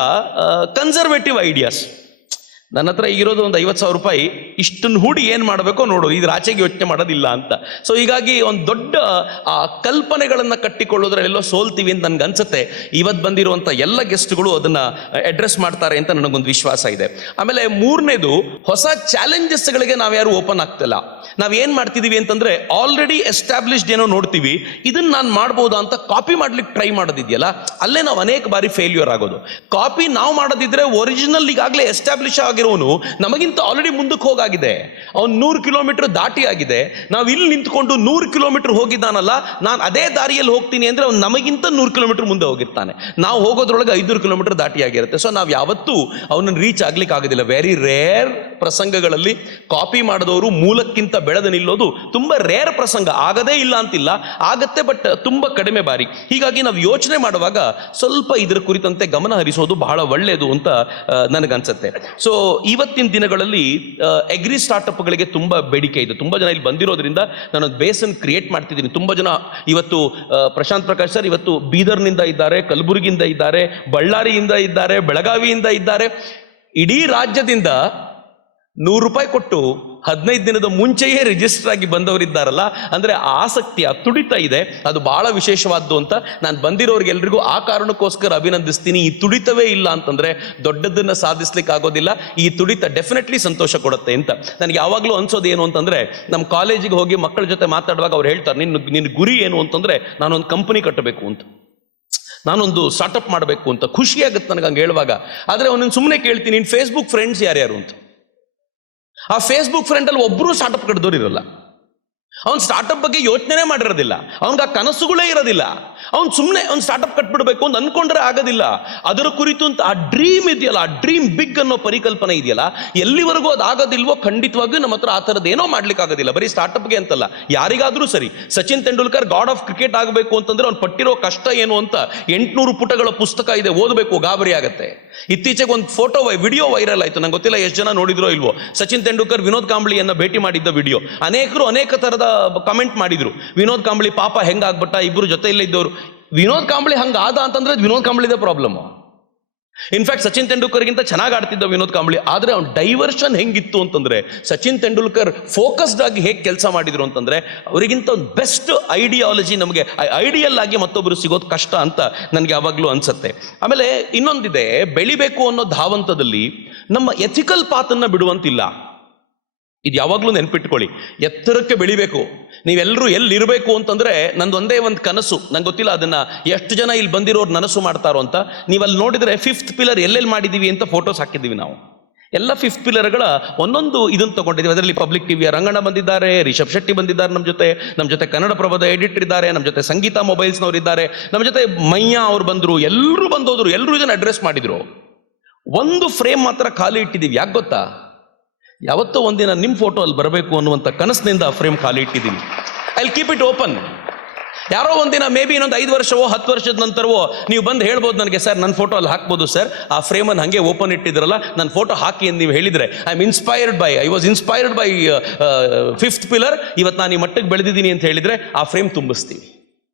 ಕನ್ಸರ್ವೇಟಿವ್ ಐಡಿಯಾಸ್ ನನ್ನ ಹತ್ರ ಈಗಿರೋದು ಒಂದು ಐವತ್ತು ಸಾವಿರ ರೂಪಾಯಿ, ಇಷ್ಟನ್ನು ಹೂಡಿ ಏನು ಮಾಡಬೇಕೋ ನೋಡು ಇದು ಆಚೆಗೆ ಯೋಚನೆ ಮಾಡೋದಿಲ್ಲ ಅಂತ. ಸೊ ಹೀಗಾಗಿ ಒಂದು ದೊಡ್ಡ, ಆ, ಕಲ್ಪನೆಗಳನ್ನು ಕಟ್ಟಿಕೊಳ್ಳೋದ್ರಲ್ಲೆಲ್ಲೋ ಸೋಲ್ತೀವಿ ಅಂತ ನನಗೆ ಅನ್ಸುತ್ತೆ. ಇವತ್ತು ಬಂದಿರುವಂಥ ಎಲ್ಲ ಗೆಸ್ಟ್ಗಳು ಅದನ್ನು ಅಡ್ರೆಸ್ ಮಾಡ್ತಾರೆ ಅಂತ ನನಗೊಂದು ವಿಶ್ವಾಸ ಇದೆ. ಆಮೇಲೆ ಮೂರನೇದು, ಹೊಸ ಚಾಲೆಂಜಸ್ಗಳಿಗೆ ನಾವ್ಯಾರು ಓಪನ್ ಆಗ್ತಿಲ್ಲ. ನಾವೇನ್ ಮಾಡ್ತಿದೀವಿ ಅಂತಂದ್ರೆ ಆಲ್ರೆಡಿ ಎಸ್ಟಾಬ್ಲಿಷ್ಡ್ ಏನೋ ನೋಡ್ತೀವಿ. ಇದನ್ನ ನಾನು ಮಾಡ್ಬೋದಾ ಅಂತ ಕಾಪಿ ಮಾಡ್ಲಿಕ್ಕೆ ಟ್ರೈ ಮಾಡೋದಿದೆಯಲ್ಲ, ಅಲ್ಲೇ ನಾವು ಅನೇಕ ಬಾರಿ ಫೇಲ್ಯೂರ್ ಆಗೋದು. ಕಾಪಿ ನಾವು ಮಾಡೋದಿದ್ರೆ ಒರಿಜಿನಲ್ ಈಗಾಗಲೇ ಎಸ್ಟಾಬ್ಲಿಷ್ ಆಗಿರೋನು, ನಮಗಿಂತ ಆಲ್ರೆಡಿ ಮುಂದಕ್ಕೆ ಹೋಗಾಗಿದೆ. ಅವ್ನು ನೂರು ಕಿಲೋಮೀಟರ್ ದಾಟಿ ಆಗಿದೆ. ನಾವು ಇಲ್ಲಿ ನಿಂತ್ಕೊಂಡು ನೂರು ಕಿಲೋಮೀಟರ್ ಹೋಗಿದ್ದಾನಲ್ಲ, ನಾನು ಅದೇ ದಾರಿಯಲ್ಲಿ ಹೋಗ್ತೀನಿ ಅಂದ್ರೆ ಅವ್ನು ನಮಗಿಂತ ನೂರು ಕಿಲೋಮೀಟರ್ ಮುಂದೆ ಹೋಗಿರ್ತಾನೆ. ನಾವು ಹೋಗೋದ್ರೊಳಗೆ ಐನೂರು ಕಿಲೋಮೀಟರ್ ದಾಟಿ ಆಗಿರುತ್ತೆ. ಸೊ ನಾವು ಯಾವತ್ತೂ ಅವನನ್ನು ರೀಚ್ ಆಗ್ಲಿಕ್ಕೆ ಆಗೋದಿಲ್ಲ ವೆರಿ ರೇರ್ ಪ್ರಸಂಗಗಳಲ್ಲಿ ಕಾಪಿ ಮಾಡಿದವರು ಮೂಲಕ್ಕಿಂತ ಬೆಳೆದು ನಿಲ್ಲೋದು ತುಂಬಾ ರೇರ್ ಪ್ರಸಂಗ. ಆಗದೇ ಇಲ್ಲ ಅಂತಿಲ್ಲ. ಆಗತ್ತೆ ಬಟ್ ತುಂಬಾ ಕಡಿಮೆ ಬಾರಿ. ಹೀಗಾಗಿ ನಾವು ಯೋಚನೆ ಮಾಡುವಾಗ ಸ್ವಲ್ಪ ಇದರ ಕುರಿತಂತೆ ಗಮನ ಹರಿಸೋದು ಬಹಳ ಒಳ್ಳೆಯದು ಅಂತ ನನಗನ್ಸುತ್ತೆ. ಸೊ ಇವತ್ತಿನ ದಿನಗಳಲ್ಲಿ ಎಗ್ರಿ ಸ್ಟಾರ್ಟ್ಅಪ್ಗಳಿಗೆ ತುಂಬಾ ಬೇಡಿಕೆ ಇದೆ. ತುಂಬಾ ಜನ ಇಲ್ಲಿ ಬಂದಿರೋದ್ರಿಂದ ನಾನು ಬೇಸನ್ ಕ್ರಿಯೇಟ್ ಮಾಡ್ತಿದ್ದೀನಿ. ತುಂಬಾ ಜನ ಇವತ್ತು ಪ್ರಶಾಂತ್ ಪ್ರಕಾಶ್ ಸರ್ ಇವತ್ತು ಬೀದರ್ನಿಂದ ಇದ್ದಾರೆ, ಕಲಬುರಗಿಯಿಂದ ಇದ್ದಾರೆ, ಬಳ್ಳಾರಿಯಿಂದ ಇದ್ದಾರೆ, ಬೆಳಗಾವಿಯಿಂದ ಇದ್ದಾರೆ. ಇಡೀ ರಾಜ್ಯದಿಂದ ನೂರು ರೂಪಾಯಿ ಕೊಟ್ಟು ಹದಿನೈದು ದಿನದ ಮುಂಚೆಯೇ ರಿಜಿಸ್ಟರ್ ಆಗಿ ಬಂದವರಿದ್ದಾರಲ್ಲ, ಅಂದರೆ ಆಸಕ್ತಿ ಆ ತುಡಿತ ಇದೆ. ಅದು ಬಹಳ ವಿಶೇಷವಾದ್ದು ಅಂತ ನಾನು ಬಂದಿರೋರಿಗೆಲ್ರಿಗೂ ಆ ಕಾರಣಕ್ಕೋಸ್ಕರ ಅಭಿನಂದಿಸ್ತೀನಿ. ಈ ತುಡಿತವೇ ಇಲ್ಲ ಅಂತಂದ್ರೆ ದೊಡ್ಡದನ್ನ ಸಾಧಿಸ್ಲಿಕ್ಕೆ ಆಗೋದಿಲ್ಲ. ಈ ತುಡಿತ ಡೆಫಿನೆಟ್ಲಿ ಸಂತೋಷ ಕೊಡುತ್ತೆ ಅಂತ. ನನಗೆ ಯಾವಾಗಲೂ ಅನ್ಸೋದು ಏನು ಅಂತಂದ್ರೆ ನಮ್ಮ ಕಾಲೇಜಿಗೆ ಹೋಗಿ ಮಕ್ಕಳ ಜೊತೆ ಮಾತಾಡುವಾಗ ಅವ್ರು ಹೇಳ್ತಾರೆ ನಿನ್ನ ನಿನ್ನ ಗುರಿ ಏನು ಅಂತಂದ್ರೆ ನಾನೊಂದು ಕಂಪನಿ ಕಟ್ಟಬೇಕು ಅಂತ. ನಾನೊಂದು ಸ್ಟಾರ್ಟಪ್ ಮಾಡಬೇಕು ಅಂತ. ಖುಷಿಯಾಗುತ್ತೆ ನನಗೆ ಹಂಗೆ ಹೇಳುವಾಗ. ಆದರೆ ಅವನನ್ನು ಸುಮ್ಮನೆ ಕೇಳ್ತೀನಿ ನಿನ್ನ ಫೇಸ್ಬುಕ್ ಫ್ರೆಂಡ್ಸ್ ಯಾರ್ಯಾರು? ಅಂತ. ಆ ಫೇಸ್ಬುಕ್ ಫ್ರೆಂಡಲ್ಲಿ ಒಬ್ಬರು ಸ್ಟಾರ್ಟಪ್ ಕಟ್ಟಿದವ್ರು ಇರಲ್ಲ. ಅವ್ನು ಸ್ಟಾರ್ಟಪ್ ಬಗ್ಗೆ ಯೋಚನೆ ಮಾಡಿರೋದಿಲ್ಲ. ಅವ್ನಿಗೆ ಆ ಕನಸುಗಳೇ ಇರೋದಿಲ್ಲ. ಅವ್ನು ಸುಮ್ಮನೆ ಅವ್ನು ಸ್ಟಾರ್ಟಪ್ ಕಟ್ಬಿಡ್ಬೇಕು ಅಂತ ಅನ್ಕೊಂಡ್ರೆ ಆಗೋದಿಲ್ಲ. ಅದರ ಕುರಿತು ಅಂತ ಆ ಡ್ರೀಮ್ ಇದೆಯಲ್ಲ, ಆ ಡ್ರೀಮ್ ಬಿಗ್ ಅನ್ನೋ ಪರಿಕಲ್ಪನೆ ಇದೆಯಲ್ಲ, ಎಲ್ಲಿವರೆಗೂ ಅದು ಆಗೋದಿಲ್ವೋ ಖಂಡಿತವಾಗಿಯೂ ನಮ್ಮ ಹತ್ರ ಆ ಥರದ್ದು ಏನೋ ಮಾಡ್ಲಿಕ್ಕೆ ಆಗೋದಿಲ್ಲ. ಬರೀ ಸ್ಟಾರ್ಟಪ್ಗೆ ಅಂತಲ್ಲ. ಯಾರಿಗಾದ್ರೂ ಸರಿ, Sachin Tendulkar god of cricket ಆಗಬೇಕು ಅಂತಂದ್ರೆ ಅವ್ನು ಪಟ್ಟಿರೋ ಕಷ್ಟ ಏನು ಅಂತ ಎಂಟ್ನೂರು ಪುಟಗಳ ಪುಸ್ತಕ ಇದೆ, ಓದಬೇಕು, ಗಾಬರಿ ಆಗತ್ತೆ. ಇತ್ತೀಚೆಗೆ ಒಂದು ಫೋಟೋ ವಿಡಿಯೋ ವೈರಲ್ ಆಯ್ತು. ನಂಗೆ ಗೊತ್ತಿಲ್ಲ ಎಷ್ಟು ಜನ ನೋಡಿದ್ರೋ ಇಲ್ವೋ. ಸಚಿನ್ ತೆಂಡೂಲ್ಕರ್ ವಿನೋದ್ ಕಾಂಬ್ಳಿಯನ್ನ ಭೇಟಿ ಮಾಡಿದ್ದ ವಿಡಿಯೋ. ಅನೇಕರು ಅನೇಕ ತರದ ಕಮೆಂಟ್ ಮಾಡಿದ್ರು. ವಿನೋದ್ ಕಾಂಬ್ಳಿ ಪಾಪ ಹೆಂಗಾಗ್ಬಿಟ್ಟ? ಇಬ್ರು ಜೊತೆಯಲ್ಲೇ ಇದ್ದವರು. ವಿನೋದ್ ಕಾಂಬ್ಳಿ ಹಂಗಾದ ಅಂತಂದ್ರೆ ವಿನೋದ್ ಕಾಂಬ್ಳಿದೇ ಪ್ರಾಬ್ಲಮ್. ಇನ್ಫ್ಯಾಕ್ಟ್ ಸಚಿನ್ ತೆಂಡೂಲ್ಕರ್ಗಿಂತ ಚೆನ್ನಾಗಿ ಆಡ್ತಿದ್ದ ವಿನೋದ್ ಕಾಂಬ್ಳಿ. ಆದ್ರೆ ಅವ್ನ ಡೈವರ್ಷನ್ ಹೆಂಗಿತ್ತು ಅಂತಂದ್ರೆ ಸಚಿನ್ ತೆಂಡೂಲ್ಕರ್ ಫೋಕಸ್ಡ್ ಆಗಿ ಹೇಗೆ ಕೆಲಸ ಮಾಡಿದ್ರು ಅಂತಂದ್ರೆ, ಅವರಿಗಿಂತ ಒಂದು ಬೆಸ್ಟ್ ಐಡಿಯಾಲಜಿ ನಮಗೆ ಐಡಿಯಲ್ ಆಗಿ ಮತ್ತೊಬ್ಬರು ಸಿಗೋದು ಕಷ್ಟ ಅಂತ ನನಗೆ ಯಾವಾಗಲೂ ಅನ್ಸುತ್ತೆ. ಆಮೇಲೆ ಇನ್ನೊಂದಿದೆ, ಬೆಳಿಬೇಕು ಅನ್ನೋ ಧಾವಂತದಲ್ಲಿ ನಮ್ಮ ಎಥಿಕಲ್ ಪಾತನ್ನ ಬಿಡುವಂತಿಲ್ಲ. ಇದು ಯಾವಾಗಲೂ ನೆನ್ಪಿಟ್ಕೊಳ್ಳಿ, ಎತ್ತರಕ್ಕೆ ಬೆಳಿಬೇಕು. ನೀವೆಲ್ಲರೂ ಎಲ್ಲಿರಬೇಕು ಅಂತಂದ್ರೆ ನಂದೊಂದೇ ಒಂದೇ ಕನಸು. ನಂಗೆ ಗೊತ್ತಿಲ್ಲ ಅದನ್ನ ಎಷ್ಟು ಜನ ಇಲ್ಲಿ ಬಂದಿರೋರು ನನಸು ಮಾಡ್ತಾರೋ ಅಂತ. ನೀವು ಅಲ್ಲಿ ನೋಡಿದ್ರೆ ಫಿಫ್ತ್ ಪಿಲ್ಲರ್ ಎಲ್ಲೆಲ್ಲಿ ಮಾಡಿದ್ದೀವಿ ಅಂತ ಫೋಟೋಸ್ ಹಾಕಿದ್ದೀವಿ ನಾವು. ಎಲ್ಲ ಫಿಫ್ತ್ ಪಿಲ್ಲರ್ಗಳ ಒಂದೊಂದು ಇದನ್ನು ತಗೊಂಡಿದ್ದೀವಿ. ಅದರಲ್ಲಿ ಪಬ್ಲಿಕ್ ಟಿವಿಯ ರಂಗಣ ಬಂದಿದ್ದಾರೆ, ರಿಷಬ್ ಶೆಟ್ಟಿ ಬಂದಿದ್ದಾರೆ ನಮ್ಮ ಜೊತೆ. ನಮ್ಮ ಜೊತೆ ಕನ್ನಡ ಪ್ರಭದ ಎಡಿಟರ್ ಇದ್ದಾರೆ ನಮ್ಮ ಜೊತೆ ಸಂಗೀತ ಮೊಬೈಲ್ಸ್ನವ್ರು ಇದ್ದಾರೆ. ನಮ್ಮ ಜೊತೆ ಮಯ್ಯ ಅವ್ರು ಬಂದರು ಎಲ್ಲರೂ ಬಂದೋದ್ರು ಎಲ್ಲರೂ ಇದನ್ನು ಅಡ್ರೆಸ್ ಮಾಡಿದ್ರು. ಒಂದು ಫ್ರೇಮ್ ಮಾತ್ರ ಖಾಲಿ ಇಟ್ಟಿದ್ದೀವಿ. ಯಾಕೆ ಗೊತ್ತಾ? ಯಾವತ್ತೋ ಒಂದಿನ ನಿಮ್ಮ ಫೋಟೋ ಅಲ್ಲಿ ಬರಬೇಕು ಅನ್ನುವಂಥ ಕನಸಿನಿಂದ ಆ ಫ್ರೇಮ್ ಖಾಲಿ ಇಟ್ಟಿದ್ದೀನಿ ಐ ಕೀಪ್ ಇಟ್ ಓಪನ್ ಯಾರೋ ಒಂದಿನ ಮೇ ಬಿ ಇನ್ನೊಂದು ಐದು ವರ್ಷವೋ, ಹತ್ತು ವರ್ಷದ ನಂತರವೋ, ನೀವು ಬಂದು ಹೇಳ್ಬೋದು ನನಗೆ ಸರ್ ನನ್ನ ಫೋಟೋ ಅಲ್ಲಿ ಹಾಕ್ಬೋದು ಸರ್ ಆ ಫ್ರೇಮನ್ನು ಹಾಗೆ ಓಪನ್ ಇಟ್ಟಿದ್ರಲ್ಲ ನನ್ನ ಫೋಟೋ ಹಾಕಿ ಅಂತ ನೀವು ಹೇಳಿದರೆ I am inspired by I was inspired by fifth pillar ಇವತ್ತು ನಾನು ಈ ಮಟ್ಟಕ್ಕೆ ಬೆಳೆದಿದ್ದೀನಿ ಅಂತ ಹೇಳಿದರೆ, ಆ frame ತುಂಬಿಸ್ತೀವಿ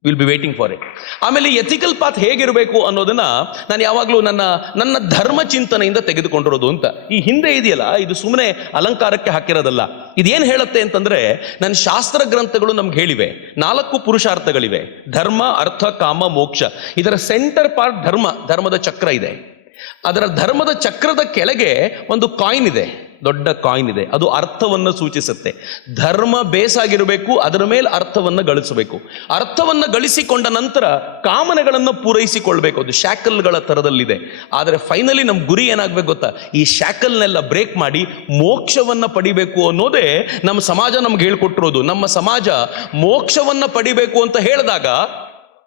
will be waiting for it ಆಮೇಲೆ ಎಥಿಕಲ್ ಪಾತ್ ಹೇಗಿರಬೇಕು ಅನ್ನೋದನ್ನ ನಾನು ಯಾವಾಗಲೂ ನನ್ನ ನನ್ನ ಧರ್ಮ ಚಿಂತನೆಯಿಂದ ತೆಗೆದುಕೊಂಡಿರೋದು ಅಂತ. ಈ ಹಿಂದೆ ಇದೆಯಲ್ಲ, ಇದು ಸುಮ್ಮನೆ ಅಲಂಕಾರಕ್ಕೆ ಹಾಕಿರೋದಲ್ಲ. ಇದೇನು ಹೇಳುತ್ತೆ ಅಂತಂದ್ರೆ, ನನ್ನ ಶಾಸ್ತ್ರ ಗ್ರಂಥಗಳು ನಮ್ಗೆ ಹೇಳಿವೆ. ನಾಲ್ಕು ಪುರುಷಾರ್ಥಗಳಿವೆ. ಧರ್ಮ, ಅರ್ಥ, ಕಾಮ, ಮೋಕ್ಷ. ಇದರ ಸೆಂಟರ್ ಪಾರ್ಟ್ ಧರ್ಮ, ಧರ್ಮದ ಚಕ್ರ ಇದೆ. ಅದರ ಧರ್ಮದ ಚಕ್ರದ ಕೆಳಗೆ ಒಂದು ಕಾಯಿನ್ ಇದೆ. ದೊಡ್ಡ ಕಾಯಿನ್ ಇದೆ. ಅದು ಅರ್ಥವನ್ನು ಸೂಚಿಸುತ್ತೆ. ಧರ್ಮ ಬೇಸಾಗಿರಬೇಕು, ಅದರ ಮೇಲೆ ಅರ್ಥವನ್ನು ಗಳಿಸಬೇಕು. ಅರ್ಥವನ್ನು ಗಳಿಸಿಕೊಂಡ ನಂತರ ಕಾಮನೆಗಳನ್ನು ಪೂರೈಸಿಕೊಳ್ಬೇಕು. ಅದು ಶಾಕಲ್ಗಳ ಥರದಲ್ಲಿದೆ ಆದರೆ ಫೈನಲಿ ನಮ್ಮ ಗುರಿ ಏನಾಗಬೇಕು ಗೊತ್ತಾ? ಈ ಶಾಕಲ್ನೆಲ್ಲ ಬ್ರೇಕ್ ಮಾಡಿ ಮೋಕ್ಷವನ್ನು ಪಡಿಬೇಕು ಅನ್ನೋದೇ ನಮ್ಮ ಸಮಾಜ ನಮ್ಗೆ ಹೇಳ್ಕೊಟ್ಟಿರೋದು. ನಮ್ಮ ಸಮಾಜ ಮೋಕ್ಷವನ್ನು ಪಡಿಬೇಕು ಅಂತ ಹೇಳಿದಾಗ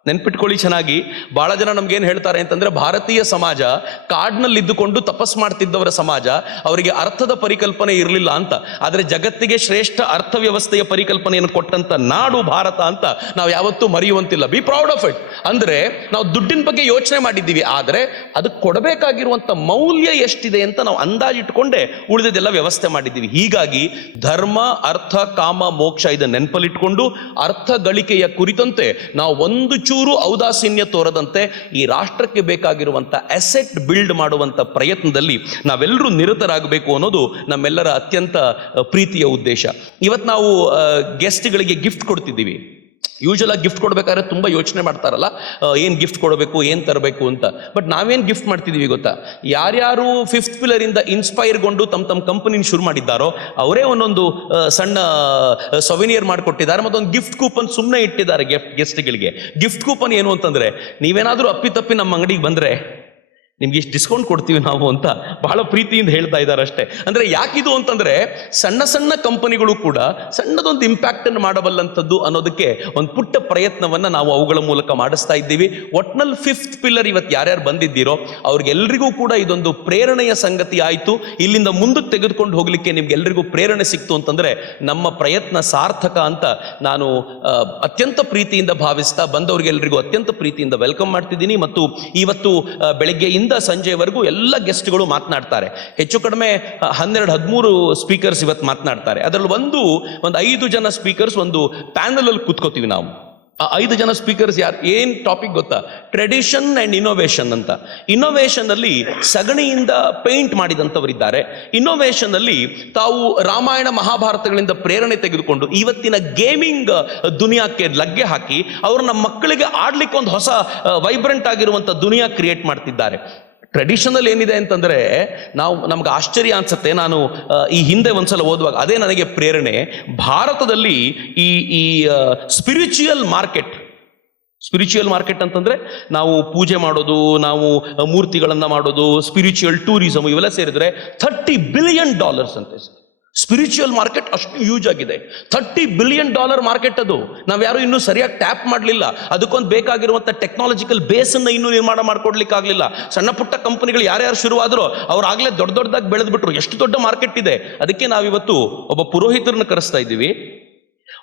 ನೆನ್ಪಿಟ್ಕೊಳ್ಳಿ ಚೆನ್ನಾಗಿ. ಬಹಳ ಜನ ನಮ್ಗೇನು ಹೇಳ್ತಾರೆ ಅಂತಂದ್ರೆ, ಭಾರತೀಯ ಸಮಾಜ ಕಾಡ್ನಲ್ಲಿ ಇದ್ದುಕೊಂಡು ತಪಸ್ ಮಾಡ್ತಿದ್ದವರ ಸಮಾಜ ಅವರಿಗೆ ಅರ್ಥದ ಪರಿಕಲ್ಪನೆ ಇರಲಿಲ್ಲ ಅಂತ. ಆದರೆ ಜಗತ್ತಿಗೆ ಶ್ರೇಷ್ಠ ಅರ್ಥ ವ್ಯವಸ್ಥೆಯ ಪರಿಕಲ್ಪನೆಯನ್ನು ಕೊಟ್ಟಂತ ನಾಡು ಭಾರತ ಅಂತ ನಾವು ಯಾವತ್ತೂ ಮರೆಯುವಂತಿಲ್ಲ. ಬಿ ಪ್ರೌಡ್ ಆಫ್ ಇಟ್ ಅಂದ್ರೆ, ನಾವು ದುಡ್ಡಿನ ಬಗ್ಗೆ ಯೋಚನೆ ಮಾಡಿದ್ದೀವಿ. ಆದರೆ ಅದಕ್ಕೆ ಕೊಡಬೇಕಾಗಿರುವಂತ ಮೌಲ್ಯ ಎಷ್ಟಿದೆ ಅಂತ ನಾವು ಅಂದಾಜಿಟ್ಕೊಂಡೇ ಉಳಿದಿದ್ದೆಲ್ಲ ವ್ಯವಸ್ಥೆ ಮಾಡಿದ್ದೀವಿ. ಹೀಗಾಗಿ ಧರ್ಮ, ಅರ್ಥ, ಕಾಮ, ಮೋಕ್ಷ ಇದನ್ನ ನೆನಪಲ್ಲಿಟ್ಕೊಂಡು ಅರ್ಥ ಗಳಿಕೆಯ ಕುರಿತಂತೆ ನಾವು ಒಂದು ಚೂರು ಔದಾಸೀನ್ಯ ತೋರದಂತೆ ಈ ರಾಷ್ಟ್ರಕ್ಕೆ ಬೇಕಾಗಿರುವಂಥ ಅಸೆಟ್ ಬಿಲ್ಡ್ ಮಾಡುವಂತ ಪ್ರಯತ್ನದಲ್ಲಿ ನಾವೆಲ್ಲರೂ ನಿರತರಾಗಬೇಕು ಅನ್ನೋದು ನಮ್ಮೆಲ್ಲರ ಅತ್ಯಂತ ಪ್ರೀತಿಯ ಉದ್ದೇಶ. ಇವತ್ತು ನಾವು ಗೆಸ್ಟ್ಗಳಿಗೆ ಗಿಫ್ಟ್ ಕೊಡ್ತಿದ್ದೀವಿ. ಯೂಶಲ್ ಆಗಿ ಗಿಫ್ಟ್ ಕೊಡಬೇಕಾದ್ರೆ ತುಂಬ ಯೋಚನೆ ಮಾಡ್ತಾರಲ್ಲ ಏನು ಗಿಫ್ಟ್ ಕೊಡಬೇಕು, ಏನು ತರಬೇಕು ಅಂತ. ಬಟ್ ನಾವೇನು ಗಿಫ್ಟ್ ಮಾಡ್ತಿದ್ದೀವಿ ಗೊತ್ತಾ? ಯಾರ್ಯಾರು ಫಿಫ್ತ್ ಪಿಲ್ಲರಿಂದ ಇನ್ಸ್ಪೈರ್ಗೊಂಡು ತಮ್ಮ ತಮ್ಮ ಕಂಪನಿನ ಶುರು ಮಾಡಿದ್ದಾರೋ, ಅವರೇ ಒಂದೊಂದು ಸಣ್ಣ ಸೊವಿನಿಯರ್ ಮಾಡಿಕೊಟ್ಟಿದ್ದಾರೆ ಮತ್ತೊಂದು ಗಿಫ್ಟ್ ಕೂಪನ್ ಸುಮ್ಮನೆ ಇಟ್ಟಿದ್ದಾರೆ ಗೆಫ್ಟ್ ಗೆಸ್ಟ್ಗಳಿಗೆ ಗಿಫ್ಟ್ ಕೂಪನ್ ಏನು ಅಂತಂದ್ರೆ, ನೀವೇನಾದರೂ ಅಪ್ಪಿತಪ್ಪಿ ನಮ್ಮ ಅಂಗಡಿಗೆ ಬಂದರೆ ನಿಮ್ಗೆ ಇಷ್ಟು ಡಿಸ್ಕೌಂಟ್ ಕೊಡ್ತೀವಿ ನಾವು ಅಂತ ಬಹಳ ಪ್ರೀತಿಯಿಂದ ಹೇಳ್ತಾ ಇದ್ದಾರೆ ಅಷ್ಟೇ. ಅಂದ್ರೆ ಯಾಕಿದು ಅಂತಂದ್ರೆ ಸಣ್ಣ ಸಣ್ಣ ಕಂಪನಿಗಳು ಕೂಡ ಸಣ್ಣದೊಂದು ಇಂಪ್ಯಾಕ್ಟ್ ಅನ್ನು ಮಾಡಬಲ್ಲಂಥದ್ದು ಅನ್ನೋದಕ್ಕೆ ಒಂದು ಪುಟ್ಟ ಪ್ರಯತ್ನವನ್ನ ನಾವು ಅವುಗಳ ಮೂಲಕ ಮಾಡಿಸ್ತಾ ಇದ್ದೀವಿ. ಒಟ್ನಲ್ಲಿ ಫಿಫ್ತ್ ಪಿಲ್ಲರ್ ಇವತ್ತು ಯಾರ್ಯಾರು ಬಂದಿದ್ದೀರೋ ಅವ್ರಿಗೆಲ್ರಿಗೂ ಕೂಡ ಇದೊಂದು ಪ್ರೇರಣೆಯ ಸಂಗತಿ ಆಯಿತು. ಇಲ್ಲಿಂದ ಮುಂದಕ್ಕೆ ತೆಗೆದುಕೊಂಡು ಹೋಗ್ಲಿಕ್ಕೆ ನಿಮ್ಗೆಲ್ರಿಗೂ ಪ್ರೇರಣೆ ಸಿಕ್ತು ಅಂತಂದ್ರೆ ನಮ್ಮ ಪ್ರಯತ್ನ ಸಾರ್ಥಕ ಅಂತ ನಾನು ಅತ್ಯಂತ ಪ್ರೀತಿಯಿಂದ ಭಾವಿಸ್ತಾ ಬಂದವರಿಗೆಲ್ಲರಿಗೂ ಅತ್ಯಂತ ಪ್ರೀತಿಯಿಂದ ವೆಲ್ಕಮ್ ಮಾಡ್ತಿದ್ದೀನಿ. ಮತ್ತು ಇವತ್ತು ಆ, ಬೆಳಗ್ಗೆಯಿಂದ ಸಂಜೆವರೆಗೂ ಎಲ್ಲ ಗೆಸ್ಟ್ಗಳು ಮಾತನಾಡ್ತಾರೆ. ಹೆಚ್ಚು ಕಡಿಮೆ ಹನ್ನೆರಡು, ಹದಿಮೂರು ಸ್ಪೀಕರ್ಸ್ ಇವತ್ತು ಮಾತನಾಡ್ತಾರೆ. ಅದರಲ್ಲಿ ಒಂದು ಒಂದು ಐದು ಜನ ಸ್ಪೀಕರ್ಸ್ ಒಂದು ಪ್ಯಾನಲಲ್ಲಿ ಕೂತ್ಕೋತೀವಿ ನಾವು. ಐದು ಜನ ಸ್ಪೀಕರ್ಸ್ ಯಾರು? ಏನ್ ಟಾಪಿಕ್ ಗೊತ್ತಾ? ಟ್ರೆಡಿಷನ್ ಅಂಡ್ ಇನೋವೇಷನ್ ಅಂತ. ಇನ್ನೋವೇಶನ್ ಅಲ್ಲಿ ಸಗಣಿಯಿಂದ ಪೇಂಟ್ ಮಾಡಿದಂಥವರಿದ್ದಾರೆ. ಇನ್ನೋವೇಶನ್ ಅಲ್ಲಿ ತಾವು ರಾಮಾಯಣ ಮಹಾಭಾರತಗಳಿಂದ ಪ್ರೇರಣೆ ತೆಗೆದುಕೊಂಡು ಇವತ್ತಿನ ಗೇಮಿಂಗ್ ದುನಿಯಾಕ್ಕೆ ಲಗ್ಗೆ ಹಾಕಿ ಅವ್ರನ್ನ ಮಕ್ಕಳಿಗೆ ಆಡ್ಲಿಕ್ಕೆ ಒಂದು ಹೊಸ ವೈಬ್ರೆಂಟ್ ಆಗಿರುವಂತ ದುನಿಯಾ ಕ್ರಿಯೇಟ್ ಮಾಡ್ತಿದ್ದಾರೆ. ಟ್ರೆಡಿಷನಲ್ ಏನಿದೆ ಅಂತಂದ್ರೆ ನಾವು ನಮ್ಗೆ ಆಶ್ಚರ್ಯ ಅನ್ಸುತ್ತೆ. ನಾನು ಈ ಹಿಂದೆ ಒಂದ್ಸಲ ಓದುವಾಗ ಅದೇ ನನಗೆ ಪ್ರೇರಣೆ. ಭಾರತದಲ್ಲಿ ಈ ಈ ಸ್ಪಿರಿಚುಯಲ್ ಮಾರ್ಕೆಟ್ ಸ್ಪಿರಿಚುಯಲ್ ಮಾರ್ಕೆಟ್ ಅಂತಂದ್ರೆ ನಾವು ಪೂಜೆ ಮಾಡೋದು, ನಾವು ಮೂರ್ತಿಗಳನ್ನ ಮಾಡೋದು ಸ್ಪಿರಿಚುಯಲ್ ಟೂರಿಸಮ್ ಇವೆಲ್ಲ ಸೇರಿದ್ರೆ ಥರ್ಟಿ ಬಿಲಿಯನ್ ಡಾಲರ್ಸ್ ಅಂತೆ ಸ್ಪಿರಿಚುವಲ್ ಮಾರ್ಕೆಟ್ ಅಷ್ಟು ಯೂಜ್ ಆಗಿದೆ. ಥರ್ಟಿ ಬಿಲಿಯನ್ ಡಾಲರ್ ಮಾರ್ಕೆಟ್ ಅದು. ನಾವು ಯಾರು ಇನ್ನೂ ಸರಿಯಾಗಿ ಟ್ಯಾಪ್ ಮಾಡಲಿಲ್ಲ. ಅದಕ್ಕೊಂದು ಬೇಕಾಗಿರುವಂಥ ಟೆಕ್ನಾಲಜಿಕಲ್ ಬೇಸನ್ನು ಇನ್ನೂ ನಿರ್ಮಾಣ ಮಾಡ್ಕೊಡ್ಲಿಕ್ಕೆ ಆಗಲಿಲ್ಲ ಸಣ್ಣ ಪುಟ್ಟ ಕಂಪನಿಗಳು ಯಾರ್ಯಾರು ಶುರುವಾದರೂ ಅವ್ರು ಆಗಲೇ ದೊಡ್ಡ ದೊಡ್ಡದಾಗಿ ಬೆಳೆದ್ಬಿಟ್ರು. ಎಷ್ಟು ದೊಡ್ಡ ಮಾರ್ಕೆಟ್ ಇದೆ. ಅದಕ್ಕೆ ನಾವಿವತ್ತು ಒಬ್ಬ ಪುರೋಹಿತರನ್ನ ಕರೆಸ್ತಾ ಇದ್ದೀವಿ.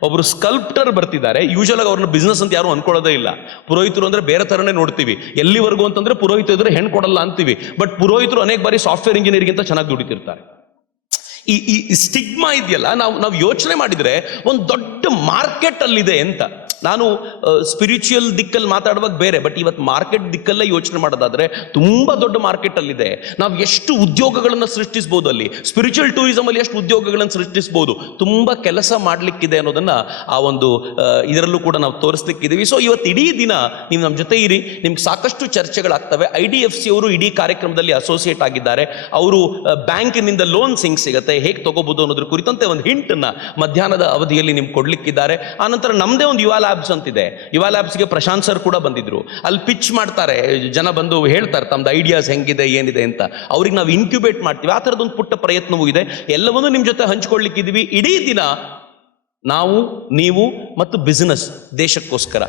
ಒಬ್ರು ಸ್ಕಲ್ಪ್ಟರ್ ಬರ್ತಿದ್ದಾರೆ. ಯೂಶಲ್ ಆಗಿ ಅವ್ರನ್ನ ಬಿಸ್ನೆಸ್ ಅಂತ ಯಾರು ಅನ್ಕೊಳ್ಳೋದೇ ಇಲ್ಲ. ಪುರೋಹಿತರು ಅಂದ್ರೆ ಬೇರೆ ತರನೇ ನೋಡ್ತೀವಿ. ಎಲ್ಲಿವರೆಗೂ ಅಂತಂದ್ರೆ ಪುರೋಹಿತ ಇದ್ರೆ ಹೆಣ್ಣು ಕೊಡಲ್ಲ ಅಂತೀವಿ. ಬಟ್ ಪುರೋಹಿತರು ಅನೇಕ ಬಾರಿ ಸಾಫ್ಟ್ವೇರ್ ಇಂಜಿನಿಯರ್ಗಿಂತ ಚೆನ್ನಾಗಿ ದುಡಿತಿರ್ತಾರೆ. ಈ ಈ ಸ್ಟಿಗ್ಮಾ ಇದೆಯಲ್ಲ ನಾವು ನಾವು ಯೋಚನೆ ಮಾಡಿದರೆ ಒಂದು ದೊಡ್ಡ ಮಾರ್ಕೆಟ್ ಅಲ್ಲಿದೆ ಅಂತ. ನಾನು ಸ್ಪಿರಿಚುಯಲ್ ದಿಕ್ಕಲ್ಲಿ ಮಾತಾಡುವಾಗ ಬೇರೆ ಬಟ್ ಇವತ್ತು ಮಾರ್ಕೆಟ್ ದಿಕ್ಕಲ್ಲೇ ಯೋಚನೆ ಮಾಡೋದಾದ್ರೆ ತುಂಬಾ ದೊಡ್ಡ ಮಾರ್ಕೆಟ್ ಅಲ್ಲಿದೆ ನಾವು ಎಷ್ಟು ಉದ್ಯೋಗಗಳನ್ನು ಸೃಷ್ಟಿಸಬಹುದು ಅಲ್ಲಿ. ಸ್ಪಿರಿಚುವಲ್ ಟೂರಿಸಮ್ ಅಲ್ಲಿ ಎಷ್ಟು ಉದ್ಯೋಗಗಳನ್ನು ಸೃಷ್ಟಿಸಬಹುದು ತುಂಬಾ ಕೆಲಸ ಮಾಡಲಿಕ್ಕಿದೆ ಅನ್ನೋದನ್ನ ಆ ಒಂದು ಇದರಲ್ಲೂ ಕೂಡ ನಾವು ತೋರಿಸ್ಲಿಕ್ಕಿದ್ದೀವಿ. ಸೊ ಇವತ್ತು ಇಡೀ ದಿನ ನೀವು ನಮ್ಮ ಜೊತೆ ಇರಿ. ನಿಮ್ಗೆ ಸಾಕಷ್ಟು ಚರ್ಚೆಗಳಾಗ್ತವೆ. ಐ ಡಿ ಎಫ್ ಸಿ ಅವರು ಇಡೀ ಕಾರ್ಯಕ್ರಮದಲ್ಲಿ ಅಸೋಸಿಯೇಟ್ ಆಗಿದ್ದಾರೆ. ಅವರು ಬ್ಯಾಂಕಿನಿಂದ ಲೋನ್ ಸಿಂಗ್ ಸಿಗುತ್ತೆ. ಹೇಗೆ ತಗೋಬಹುದು ಅನ್ನೋದ್ರ ಕುರಿತಂತೆ ಒಂದು ಹಿಂಟ್ ಅನ್ನ ಮಧ್ಯಾಹ್ನದ ಅವಧಿಯಲ್ಲಿ ನಿಮ್ಗೆ ಕೊಡ್ಲಿಕ್ಕಿದ್ದಾರೆ ಆನಂತರ ನಮ್ಮದೇ ಒಂದು ಯುವ ಲ್ಯಾಬ್ಸ್ ಅಂತಿದೆ. ಯುವ ಲ್ಯಾಬ್ಸ್ಗೆ ಪ್ರಶಾಂತ್ ಸರ್ ಕೂಡ ಬಂದಿದ್ರು. ಅಲ್ಲಿ ಪಿಚ್ ಮಾಡ್ತಾರೆ. ಜನ ಬಂದು ಹೇಳ್ತಾರೆ, ತಮ್ದು ಐಡಿಯಾಸ್ ಹೆಂಗಿದೆ, ಏನಿದೆ ಅಂತ. ಅವ್ರಿಗೆ ನಾವು ಇನ್ಕ್ಯುಬೇಟ್ ಮಾಡ್ತೀವಿ. ಆ ಥರದೊಂದು ಪುಟ್ಟ ಪ್ರಯತ್ನವೂ ಇದೆ. ಎಲ್ಲವನ್ನೂ ನಿಮ್ಮ ಜೊತೆ ಹಂಚ್ಕೊಳ್ಳಿಕ್ಕಿದ್ವಿ. ಇಡೀ ದಿನ ನಾವು, ನೀವು ಮತ್ತು ಬಿಸ್ನೆಸ್ ದೇಶಕ್ಕೋಸ್ಕರ.